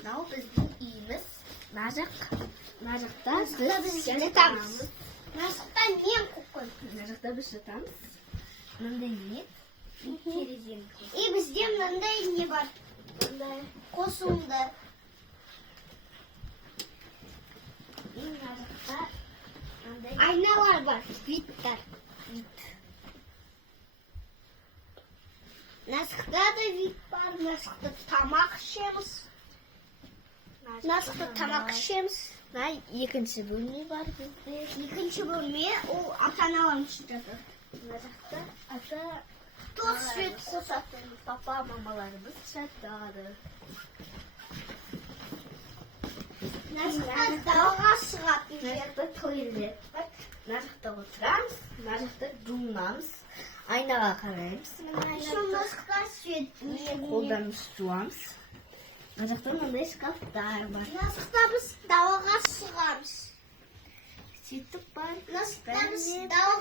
Мынау біздің үйіміз. Мына жақта біз жатамыз. Мына жақта мен қоқын. Мына жақта біз жатамыз. Мынандай не? Терезені. И бізде мынандай не бар. Мынандай Қосылды. И мына жақта мынандай Айналар бар. Виттар. Мына жақта да вит бар. Мына жақта тамақ ішеміз. Мына жақта тамақ ішеміз. мына екінші бөлме бар бізде. Екінші бөлме ол ата-аналарымыз үшін жатыр. Мына жақта ата Тос свет қосатын. папа мамаларымыз жатады. Мына жақта далаға шығатын Мына жер. жақта туалет бар. Мына жақта отырамыз. Мына жақта жуынамыз. Айнаға қараймыз. Мына жақта свет. Қолдарымыз жуамыз. Мына жақта мынандай шкафтар бар. Мына жақта біз далаға шығамыз. Сөйтіп бар. Мына жақта біз далаға